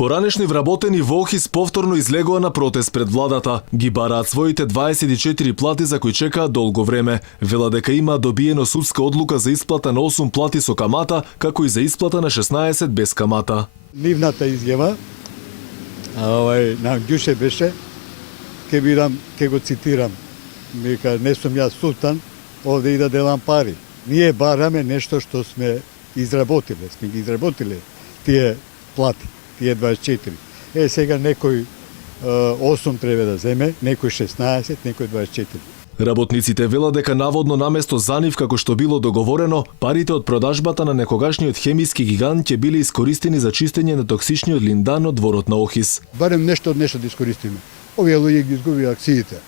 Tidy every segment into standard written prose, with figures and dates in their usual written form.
Поранешни вработени во Охис повторно излегоа на протест пред владата. Ги бараат своите 24 плати за кои чекаат долго време. Вела дека има добиено судска одлука за исплата на 8 плати со камата, како и за исплата на 16 без камата. Нивната изјава, на Ѓуше беше, ќе го цитирам, вика, не сум јас султан, овде и да делам пари. Ние бараме нешто што сме ги изработиле тие плати, тие 24. Сега некој 8 треба да земе, некој 16, некој 24. Работниците велат дека наводно наместо за нив, како што било договорено, парите од продажбата на некогашниот хемиски гигант ќе биле искористени за чистење на токсичниот линдан од дворот на Охис. Барем нешто од нешто да искористиме. Овие луѓе ги изгубија акциите.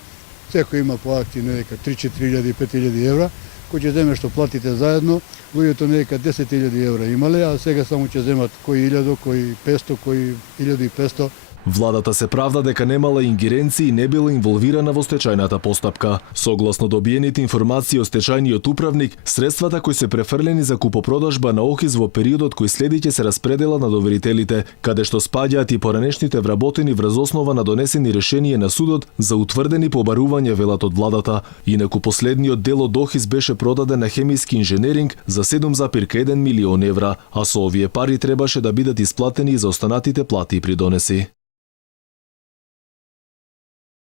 Секој има по акции нека 3-4.000 5.000 евра, кој ќе земе што платите заедно, луѓето нека 10.000 евра имале, а сега само ќе земат кој 1000, кој 500, кој 1500. Владата се правда дека немала ингеренции и не била инволвирана во стечајната постапка. Согласно добиените информации од стечајниот управник, средствата кои се префрлени за купопродажба на Охис во периодот кој следи ќе се распредела на доверителите, каде што спаѓаат и поранешните вработени врз основа на донесени решение на судот за утврдени побарувања, велат од владата. Инаку последниот дел од Охис беше продаден на хемиски инженеринг за 7,1 милион евра, а со овие пари требаше да бидат исплатени и за останатите плати и придонеси.